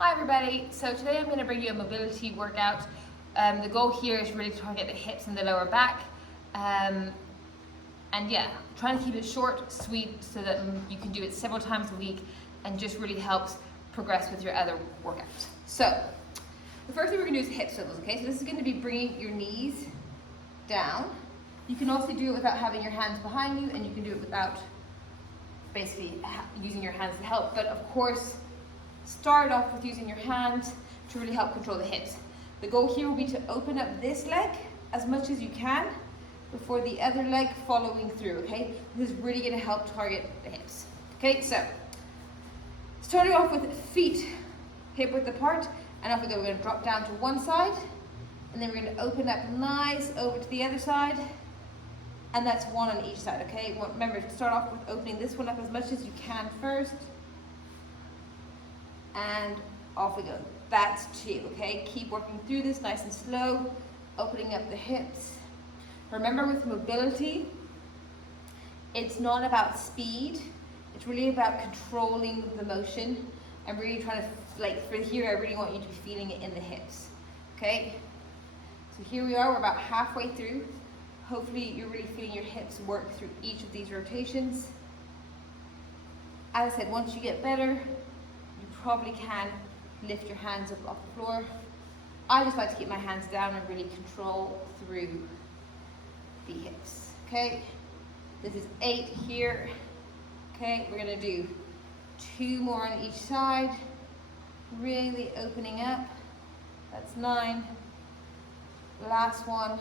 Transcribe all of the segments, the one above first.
Hi everybody, so today I'm going to bring you a mobility workout. The goal here is really to target the hips and the lower back. And yeah, trying to keep it short, sweet, so that you can do it several times a week and just really helps progress with your other workouts. So, the first thing we're going to do is hip swivels, okay? So this is going to be bringing your knees down. You can also do it without having your hands behind you, and you can do it without basically using your hands to help, but of course, start off with using your hands to really help control the hips. The goal here will be to open up this leg as much as you can before the other leg following through, okay? This is really going to help target the hips. Okay, so starting off with feet hip width apart, and off we go. We're going to drop down to one side, and then we're going to open up nice over to the other side, and that's one on each side, okay? Remember to start off with opening this one up as much as you can first, and off we go. That's two, okay? Keep working through this nice and slow, opening up the hips. Remember, with mobility, it's not about speed, it's really about controlling the motion and really trying to, like for here, I really want you to be feeling it in the hips, okay? So here we are, we're about halfway through. Hopefully you're really feeling your hips work through each of these rotations. As I said, once you get better, you probably can lift your hands up off the floor. I just like to keep my hands down and really control through the hips, okay? This is 8 here, okay? We're gonna do 2 more on each side, really opening up. That's 9, last one,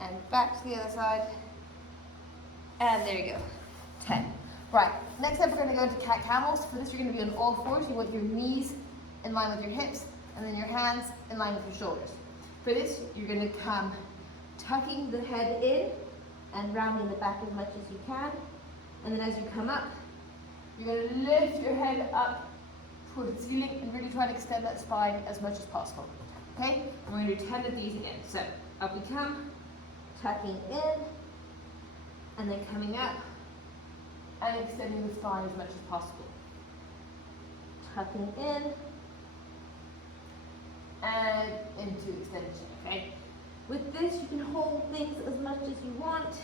and back to the other side, and there you go, 10. Right, next up we're going to go into Cat Camels. For this you're going to be on all fours. You want your knees in line with your hips, and then your hands in line with your shoulders. For this you're going to come tucking the head in and rounding the back as much as you can, and then as you come up, you're going to lift your head up towards the ceiling and really try to extend that spine as much as possible. Okay, and we're going to do 10 of these again. So up we come, tucking in, and then coming up and extending the spine as much as possible. Tucking in and into extension, okay? With this, you can hold things as much as you want.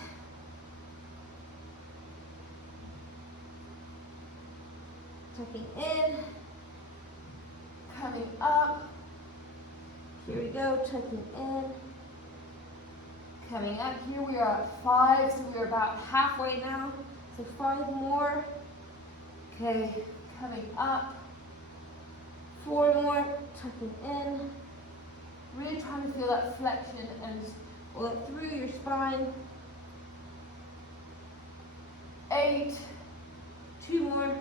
Tucking in, coming up. Here we go, tucking in. Coming up, here we are at 5, so we're about halfway now. So 5 more. Okay, coming up. 4 more, tucking in. Really trying to feel that flexion and pull it through your spine. 8, 2 more.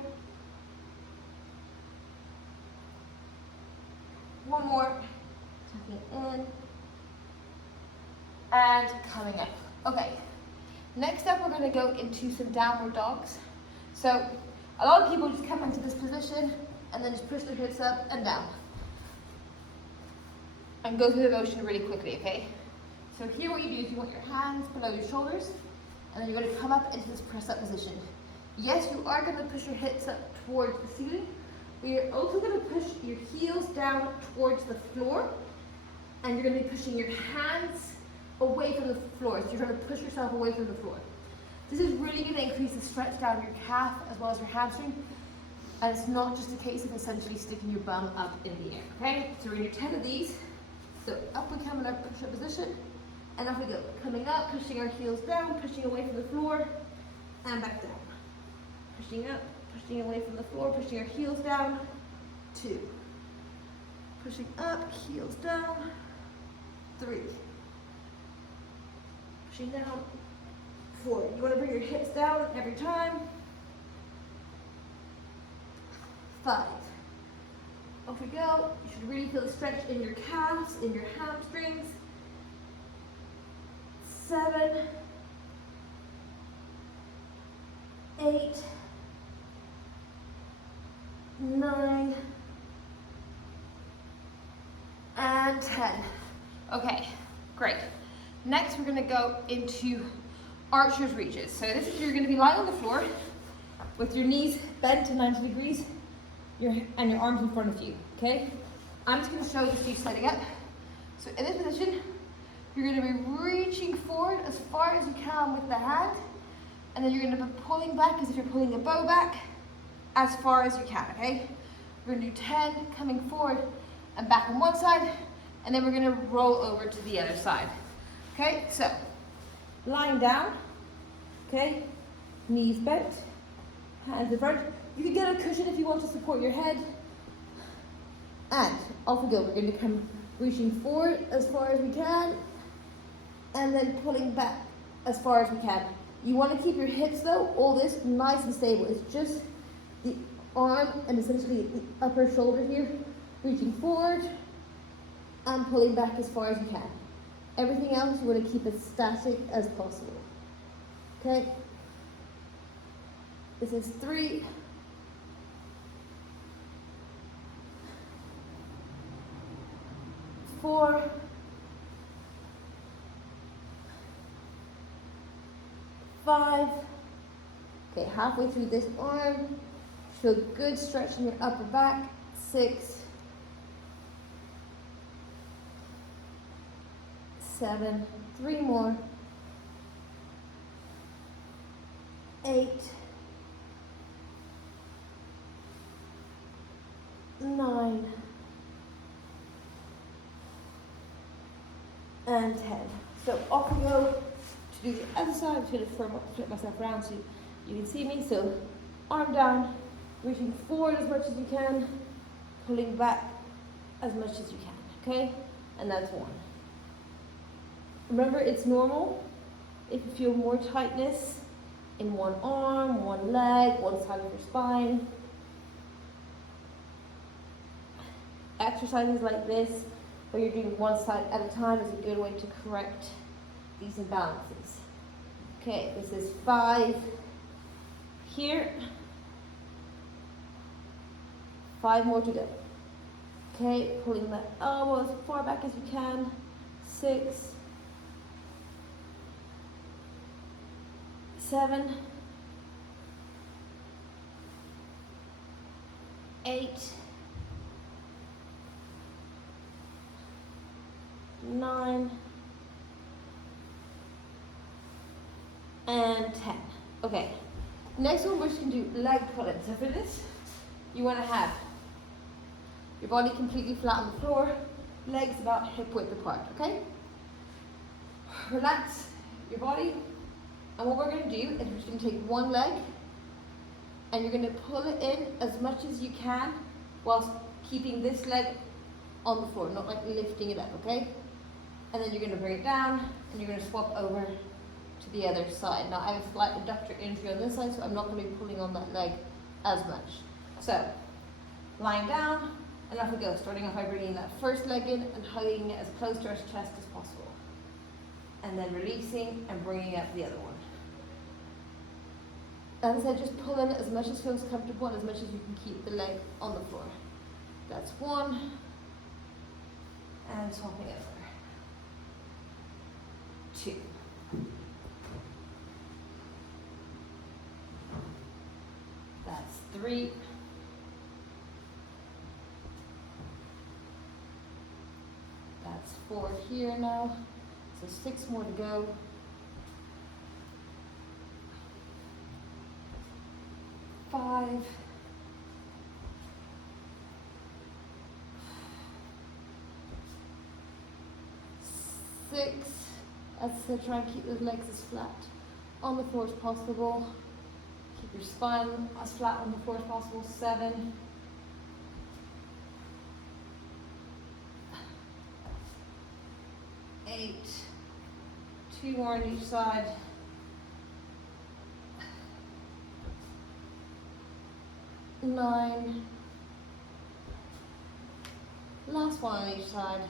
1 more, tucking in. And coming up. Okay, next up we're going to go into some downward dogs. So a lot of people just come into this position and then just push their hips up and down and go through the motion really quickly, okay? So here what you do is you want your hands below your shoulders, and then you're going to come up into this press up position. Yes, you are going to push your hips up towards the ceiling, but you're also going to push your heels down towards the floor, and you're going to be pushing your hands away from the floor. So you're going to push yourself away from the floor. This is really going to increase the stretch down your calf as well as your hamstring. And it's not just a case of essentially sticking your bum up in the air, okay? So we're going to do 10 of these. So up we come in our push-up position, and off we go. Coming up, pushing our heels down, pushing away from the floor, and back down. Pushing up, pushing away from the floor, pushing our heels down. 2. Pushing up, heels down. 3. Pushing down. 4. You want to bring your hips down every time. 5. Off we go. You should really feel the stretch in your calves, in your hamstrings. 7. 8. 9. And 10. Okay, great. Next, we're going to go into archer's reaches. So this is, you're going to be lying on the floor with your knees bent to 90 degrees. and your arms in front of you, okay? I'm just gonna show this to you setting up. So in this position, you're gonna be reaching forward as far as you can with the hand, and then you're gonna be pulling back as if you're pulling a bow back as far as you can, okay? We're gonna do 10, coming forward and back on one side, and then we're gonna roll over to the other side. Okay, so lying down, okay, knees bent, hands in front. You can get a cushion if you want to support your head. And off we go. We're going to come reaching forward as far as we can, and then pulling back as far as we can. You want to keep your hips though, all this nice and stable. It's just the arm and essentially the upper shoulder here, reaching forward and pulling back as far as you can. Everything else you want to keep as static as possible. Okay? This is 3. 4. 5. Okay, halfway through this arm. Feel good stretch in your upper back. 6. 7. 3 more. 8. 9. And 10. So off we go to do the other side. I'm just going to flip myself around so you can see me. So arm down, reaching forward as much as you can, pulling back as much as you can, okay? And that's 1. Remember, it's normal if you feel more tightness in one arm, one leg, one side of your spine. Exercises like this, where you're doing one side at a time, is a good way to correct these imbalances. Okay, this is 5 here. 5 more to go. Okay, pulling that elbow as far back as you can. 6. 7. 8. 9. And 10. Okay. Next one, we're just going to do leg pull-in. So for this, you want to have your body completely flat on the floor, legs about hip width apart, okay? Relax your body. And what we're going to do is we're just going to take one leg and you're going to pull it in as much as you can whilst keeping this leg on the floor, not like lifting it up, okay? And then you're going to bring it down and you're going to swap over to the other side. Now I have a slight adductor injury on this side, so I'm not going to be pulling on that leg as much. So, lying down, and off we go, starting off by bringing that first leg in and hugging it as close to our chest as possible. And then releasing and bringing up the other one. As I said, just pull in as much as feels comfortable and as much as you can keep the leg on the floor. That's 1. And swapping over. 2. That's 3. That's 4 here now. So 6 more to go. 5. 6. As I said, try and keep those legs as flat on the floor as possible. Keep your spine as flat on the floor as possible. 7. 8. 2 more on each side. 9. Last one on each side.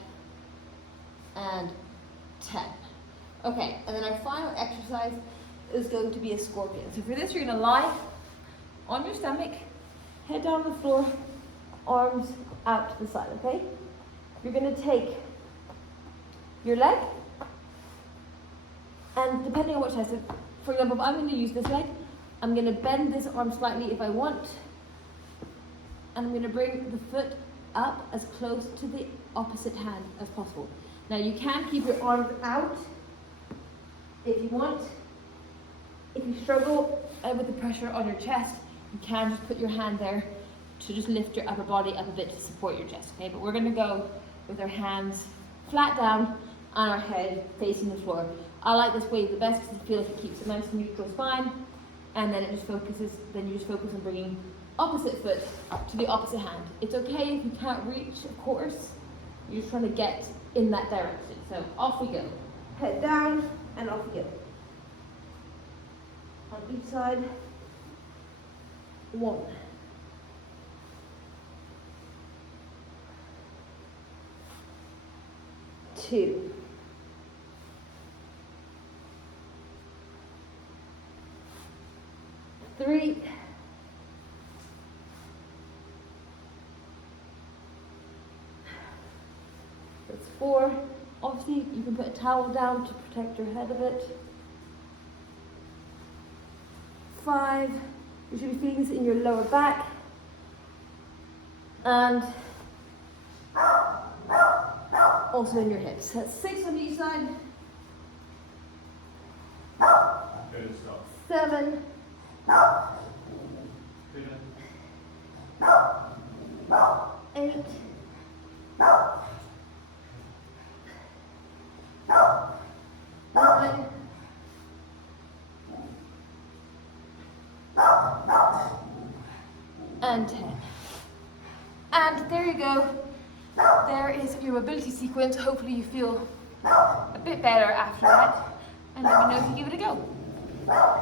And 10. Okay, and then our final exercise is going to be a scorpion. So for this, you're going to lie on your stomach, head down on the floor, arms out to the side, okay? You're going to take your leg, and depending on what size, so for example, if I'm going to use this leg, I'm going to bend this arm slightly if I want, and I'm going to bring the foot up as close to the opposite hand as possible. Now you can keep your arms out if you want. If you struggle with the pressure on your chest, you can just put your hand there to just lift your upper body up a bit to support your chest, okay? But we're going to go with our hands flat down and our head facing the floor. I like this way the best because I feel like it keeps a nice neutral spine, and then you just focus on bringing opposite foot up to the opposite hand. It's okay if you can't reach, of course. You're just trying to get in that direction. So off we go. Head down and off we go. On each side. 1. 2. 3. 4. Obviously, you can put a towel down to protect your head a bit. 5. You should be feeling this in your lower back. And also in your hips. That's 6 on each side. 7. 8. 9. And 10. And there you go. There is your mobility sequence. Hopefully you feel a bit better after that. And let me know if you give it a go.